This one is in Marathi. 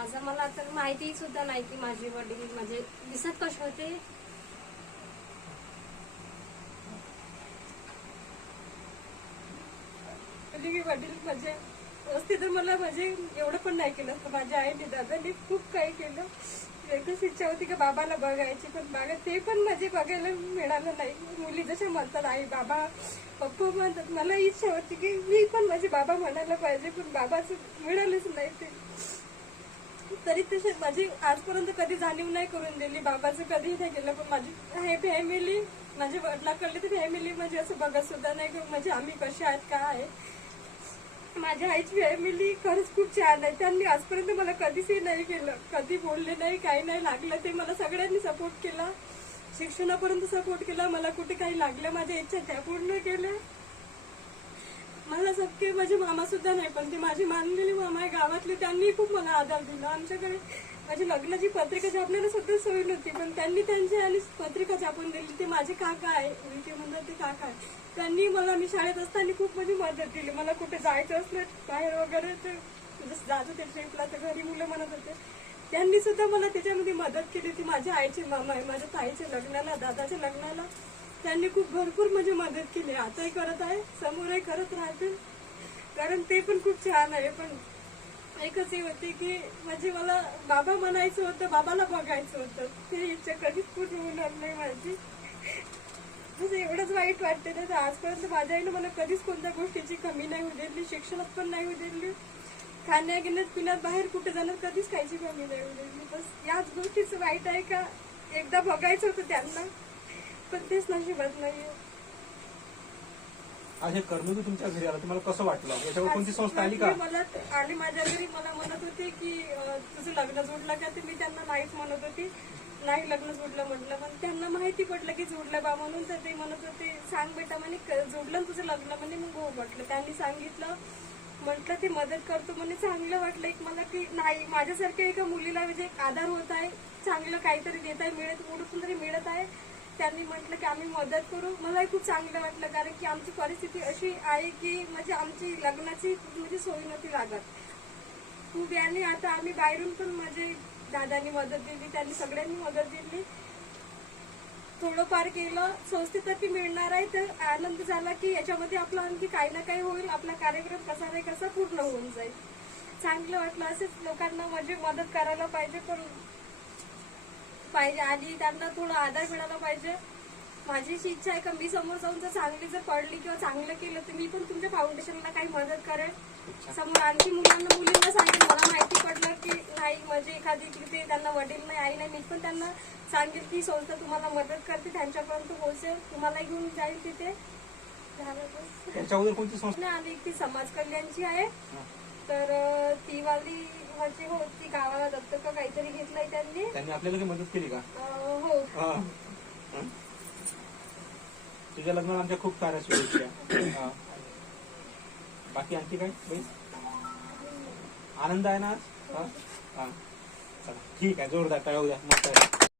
माझं मला तर माहिती सुद्धा नाही की माझे वडील म्हणजे दिसत कसे होते. म्हणजे की वडील म्हणजे असते तर मला म्हणजे एवढं पण नाही केलं. तर माझ्या आईने दादाने खूप काही केलं. एकच इच्छा होती की बाबाला बघायची पण बाबा ते पण म्हणजे बघायला मिळालं नाही. मुली जशा म्हणतात आई बाबा पप्पा म्हणतात. मला इच्छा होती की मी पण माझे बाबा म्हणायला पाहिजे पण बाबाचं मिळालंच नाही ते. तरी तसे माझी आजपर्यंत कधी जाणीव नाही करून दिली. बाबाचं कधीही नाही केलं पण माझी हे फॅमिली माझ्या वडिलाकडली तर फॅमिली म्हणजे असं बघत सुद्धा नाही की म्हणजे आम्ही कसे आहेत काय आहे. माझ्या आईची फॅमिली खरंच खूप छान आहे. त्यांनी आजपर्यंत मला कधीच हे नाही केलं. कधी बोलले नाही काही नाही लागलं. ते मला सगळ्यांनी सपोर्ट केला. शिक्षणापर्यंत सपोर्ट केला. मला कुठे काही लागलं माझ्या इच्छा त्या पूर्ण केल्या. मला सख्खे माझे मामा सुद्धा नाही पण ते माझी मानलेले मामा आहे गावातले त्यांनी खूप मला आधार दिला. आमच्याकडे माझी लग्नाची पत्रिका छापण्याला सुद्धा सोय नव्हती पण त्यांनी त्यांची आणि पत्रिका छापून दिली. ते माझे काका आहे ते म्हणतात ते काका आहे. त्यांनी मला मी शाळेत असताना खूप माझी मदत दिली मला कुठे जायचं असलं बाहेर वगैरे तर जसं जात होते ट्रिपला तर घरी मुलं म्हणत होते. त्यांनी सुद्धा मला त्याच्यामध्ये मदत केली होती. माझ्या आईचे मामा आहे माझ्या ताईच्या लग्नाला दादाच्या लग्नाला. त्यांनी खूप भरपूर म्हणजे मदत केली. आताही करत आहे समोरही करत राहतील. कारण ते पण खूप छान आहे. पण एकच हे होते की म्हणजे मला बाबा म्हणायचं होतं बाबाला बघायचं होतं. ते इच्छा कधीच पूर्ण होणार नाही माझी. म्हणजे एवढंच वाईट वाटते ना. तर आजपर्यंत माझ्या आईनं मला कधीच कोणत्या गोष्टीची कमी नाही होऊ दिली शिक्षणात पण नाही होऊ दिली. खाण्या घेण्यात पिण्यात बाहेर कुठे जाणार कधीच खायची कमी नाही होऊ दिली. बस याच गोष्टीचं वाईट आहे का? एकदा बघायचं होतं त्यांना. पण तेच नशिबात नाहीये. आज हे कर्मयोगी तुमच्या घरी आलं तुम्हाला कसं वाटलं? याच्यावर कोणती संस्था आली का? मला आली माझ्या घरी मला म्हणत होते की अं, तुझं लग्न जोडलं का? ते मी त्यांना नाहीच म्हणत होती. नाही लग्न जोडलं म्हटलं. पण त्यांना माहिती पडलं की जोडलं बा म्हणून तर ते म्हणत होते सांग बेटा म्हणे क- जोडलं ना तुझं लग्न म्हणे मग हो म्हटलं. त्यांनी सांगितलं म्हटलं ते मदत करतो म्हणे. चांगलं वाटलं एक मला की नाही माझ्यासारख्या एका मुलीला म्हणजे एक आधार होत आहे. चांगलं काहीतरी देत आहे मिळत कुठून तरी मिळत आहे. त्यांनी म्हटलं की आम्ही मदत करू. मलाही खूप चांगलं वाटलं कारण की आमची परिस्थिती अशी आहे की म्हणजे आमची लग्नाची म्हणजे सोयी नव्हती लागत. खूप याने आता आम्ही बाहेरून पण म्हणजे दादानी मदत दिली त्यांनी सगळ्यांनी मदत दिली. थोडंफार केलं संस्थेतर्फे मिळणार आहे तर आनंद झाला की याच्यामध्ये आपला आणखी काही ना काही होईल आपला कार्यक्रम कसा नाही कसा पूर्ण होऊन जाईल. चांगलं वाटलं असेच लोकांना म्हणजे मदत करायला पाहिजे पण पाहिजे आणि त्यांना थोडा आधार मिळाला पाहिजे. माझी अशी इच्छा आहे का मी समोर जाऊन जर चांगली जर पडली किंवा चांगलं केलं तर मी पण तुमच्या फाउंडेशनला काही मदत करेन. समोर आणखी मुलांना मुलींना सांगेन मला माहिती पडलं की नाही म्हणजे एखादी तिथे त्यांना वडील नाही आई नाही. मी पण त्यांना सांगेल की संस्था तुम्हाला मदत करते त्यांच्यापर्यंत पोहोचेल. तुम्हाला घेऊन जाईल तिथे. झालं कोणती संस्था? आणि ती समाज कल्याणची आहे. तर ती वाली म्हणजे हो ती गावाला दत्तक का काहीतरी घेतलंय त्यांनी त्यांनी आपल्याला काही मदत केली का अं, हो हा. हं? तुझ्या लग्नाला आमच्या खूप साऱ्या शुभेच्छा हा. बाकी आणखी काय बाई? आनंद आहे ना आज हा? हा. चला ठीक आहे जोरदार टाळ्या उद्या मस्त आहे